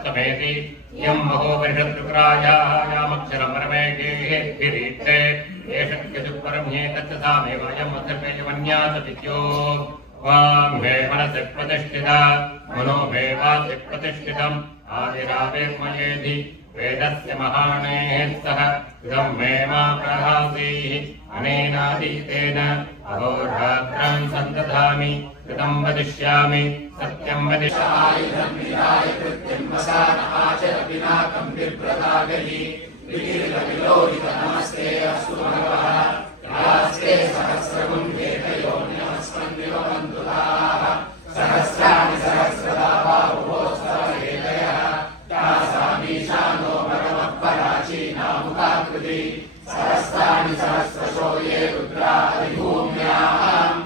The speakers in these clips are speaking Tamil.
सप्तमेति यं महो वर्षत्रुक्रायाः यामक्षरमरमेघेभिरीक्ते एषत्यजुपरम्येतत्तथामेव यम् अथर्वेयमन्यासपित्यो वाङ् मे मनसि प्रतिष्ठिता मनो मे वाचि प्रतिष्ठितम् आदिराविर्मयेधि वेदस्य महानेः सह इदं मे मा प्रहासीः अनेनाधीतेन अहोरात्रं सन्दधामि कृतं वदिष्यामि सत्यं वदिष्यामि कृत्यं वसान आचर विनाकं विप्रदागहि विलीलविलोलित नमस्ते अस्तु भगवः यास्ते सहस्रगुं वेदयोन्यस्मन्दिवबन्धुताः सहस्राणि सहस्रदा बाहुभोस्तवहेतयः तासामीशानो परमपराचीनामुखाकृति सहस्राणि सहस्रशो ये रुद्रा अधिभूम्याम्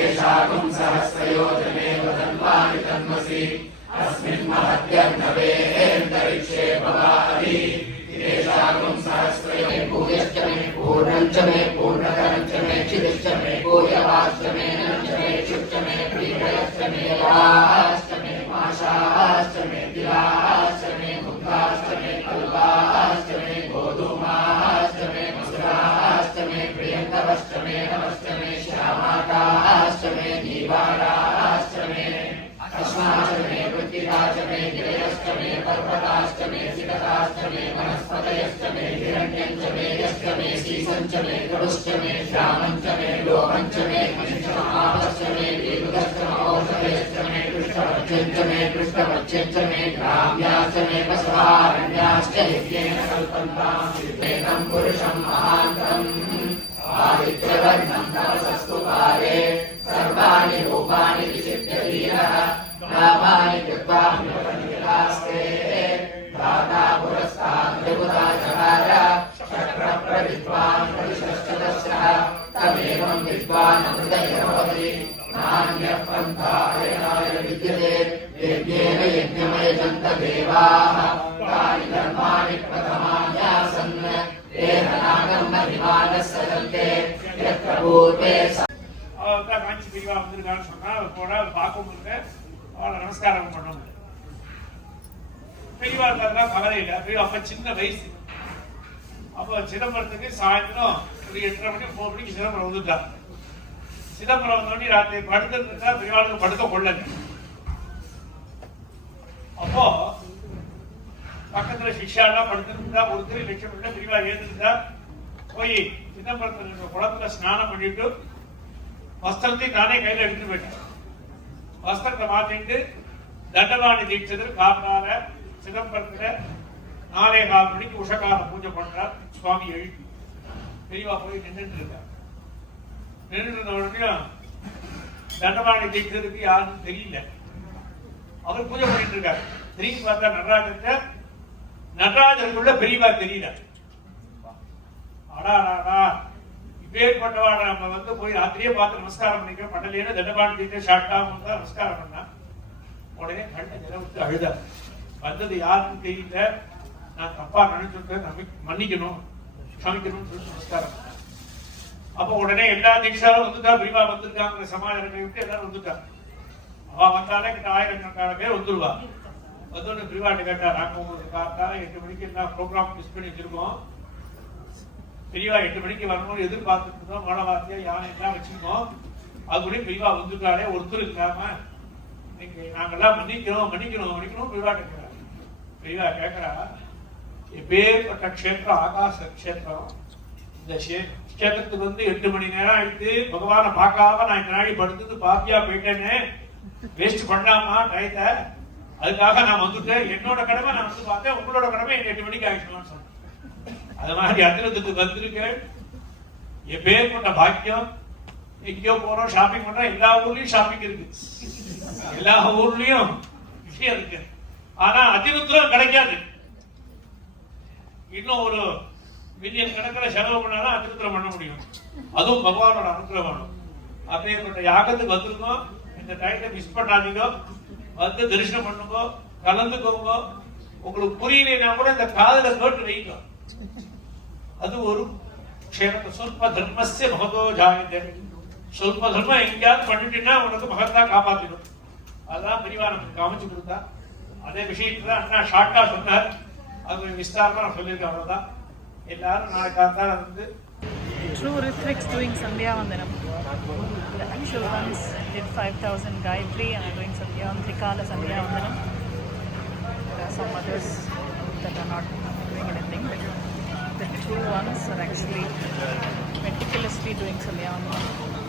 एषागुं सहस्रयोजने वदन्वानि तन्मसि अस्मिन् महत्यर्णवेऽन्तरिक्षे भवानि एषागुं सहस्रयोजने भूयश्च मे पूर्णञ्च मे पूर्णतरञ्च मे क्षितिश्च मे भूयवाश्च मे नञ्च मे क्षुश्च मे प्रीडयश्च मे याश्च मे माशाश्च मे तिलाश्च मे मुक्ताश्च मे कल्पाश्च मे गोधूमाश्च मे मसुराश्च मे प्रियङ्कवश्च मे नवश्च मे श्यामाकाश्च मे नीवाराश्च मे अश्वाश्च मे वृत्तिराश्च मे गिरयश्च मे पर्वताश्च मे शिखराश्च मे वनस्पतयश्च मे हिरण्यञ्च मे यश्च मे सीसञ्च मे गरुश्च मे श्यामञ्च मे लोहञ्च मे महिषमापश्च मे वेदुदश्च औषधयश्च मे कृष्णवच्यञ्च मे कृष्णवच्यञ्च मे ग्राम्याश्च मे पशवारण्याश्च यज्ञेन कल्पन्ताम् एकं पुरुषं महान्तम् आदित्यवर्णं तपसस्तु काले सर्वाणि रूपाणि विचित्य वीरः नामानि कृत्वा विलास्ते दाता पुरस्तात् त्रिपुरा चकार चक्रप्रविद्वान् परिषश्चतस्रः तमेवं विद्वान् हृदयभवति नान्यः पन्थायनाय विद्यते यज्ञेन यज्ञमयजन्त देवाः तानि धर्माणि प्रथमान्यासन् तेन नागर्मभिमानः सजन्ते यत्र पूर्वे காஞ்சி பிரிவா வந்திருக்கான்னு சொன்னா போனா பார்க்க முடியல அவளை நமஸ்காரம் பண்ணணும். பெரியவா இருந்தா கவலை இல்லை. பெரியவா அப்ப சின்ன வயசு. அப்ப சிதம்பரத்துக்கு சாயந்தரம் ஒரு 8:30 மணி 4 மணிக்கு சிதம்பரம் வந்துட்டார். சிதம்பரம் வந்தோடனே ராத்திரி படுத்துருந்தா பெரியவாளுக்கு படுக்க கொள்ளல. அப்போ பக்கத்துல சிஷ்யாலாம் படுத்துருந்தா ஒருத்தர் லட்சம் பண்ண பெரியவா ஏந்திருந்தா போய் சிதம்பரத்துல குளத்துல ஸ்நானம் பண்ணிட்டு வஸ்திரத்தை நானே கையில எடுத்துட்டு போயிட்டேன். வஸ்திரத்தை மாத்திட்டு தண்டவாணி தீட்சிதர் காப்பால சிதம்பரத்துல 4:15 மணிக்கு உஷகால பூஜை பண்றார். சுவாமி எழுப்பி பெரியவா போய் நின்றுட்டு இருக்கார். நின்றுட்டு இருந்த உடனே தண்டவாணி தீட்சிதருக்கு யாருன்னு தெரியல. அவர் பூஜை பண்ணிட்டு இருக்காரு. திரும்பி பார்த்தா நடராஜருக்குள்ள பெரியவா தெரியல. அடாடா இப்பேற்பட்டவா நம்ம வந்து போய் ராத்திரியே பார்த்து நமஸ்காரம் பண்ணிக்க பண்ணலேன்னு தண்டபாணி தீட்சிதர் ஷார்ட்டா வந்து நமஸ்காரம் பண்ணா. உடனே கண்ணை ஜலம் விட்டு அழுதா. வந்தது யாருன்னு தெரியல, நான் தப்பா நினைச்சுட்டேன், மன்னிக்கணும் சமைக்கணும்னு சொல்லிட்டு நமஸ்காரம். அப்ப உடனே எல்லா தீட்சாலும் வந்துட்டா. பெரியவா வந்திருக்காங்க சமாஜத்தை விட்டு எல்லாரும் வந்துட்டாங்க. அவ வந்தாலே கிட்ட 1000 பேர் வந்துருவா. வந்து பெரியவாட்ட கேட்டா, நாங்க உங்களுக்கு காத்தால 8 மணிக்கு என்ன ப்ரோக்ராம் மிஸ் பண்ணி வச்சிருக்கோம். பெரியவா 8 மணிக்கு வரணும்னு எதிர்பார்த்துட்டு இருந்தோம். மழை வார்த்தையா யானை எல்லாம் வச்சிருக்கோம். அது கூட பெரியவா வந்துட்டாலே ஒருத்தர் இல்லாம நாங்கெல்லாம் மன்னிக்கணும் பெரியவா கேட்கிறா. பெரியவா கேட்கிறா, எப்பேற்பட்ட கஷேத்திரம் ஆகாச கஷேத்திரம். இந்த கஷேத்திரத்துக்கு வந்து 8 மணி நேரம் ஆயிடுத்து. பகவான பார்க்காம நான் இந்த நாளை படுத்து பாப்பியா போயிட்டேன்னு வேஸ்ட் பண்ணாமா டயத்தை. அதுக்காக நான் வந்துட்டேன். என்னோட கடமை நான் வந்து பார்த்தேன், உங்களோட கடமை 8 மணிக்கு ஆயிடுச்சுன்னு சொன்னேன். அது மாதிரி அத்திரத்துக்கு வந்திருக்கேன். எப்பேற்பட்ட பாக்கியம். எங்கேயோ போறோம், ஷாப்பிங் பண்றோம். எல்லா ஊர்லயும் ஷாப்பிங் இருக்கு, எல்லா ஊர்லயும் விஷயம் இருக்கு. ஆனா அதிருத்திரம் கிடைக்காது. இன்னும் ஒரு மில்லியன் கணக்கில் செலவு பண்ணாதான் அதிருத்திரம் பண்ண முடியும். அதுவும் பகவானோட அனுகிரகம் வேணும். அப்பேற்பட்ட யாகத்துக்கு வந்திருக்கோம். இந்த டைத்தை மிஸ் பண்ணாதீங்க. வந்து தரிசனம் பண்ணுங்க, கலந்துக்கோங்க. உங்களுக்கு புரியலைன்னா கூட இந்த காதல கேட்டு வைங்க. அது ஒரு சொல்ப தர்மஸ்ய மகதோ ஜாயதே. சொல்ப தர்மம் எங்கேயாவது பண்ணிட்டீங்கன்னா உனக்கு மகத்தா காப்பாத்திடும். அதான் பெரியவா நமக்கு காமிச்சு கொடுத்தா. அதே விஷயத்தை தான் அண்ணா ஷார்ட்டா சொன்னார். அது கொஞ்சம் விஸ்தாரமா நான் சொல்லியிருக்கேன். அவ்வளவுதான். எல்லாரும் நாளைக்கு காத்தால வந்து True Ritvix doing Sandhya Vandanam. The actual ones did 5,000 Gayatri and are doing Sandhya on Trikala Sandhya Vandanam. There are some others that are not doing anything, but the true ones are actually meticulously doing Sandhya Vandanam.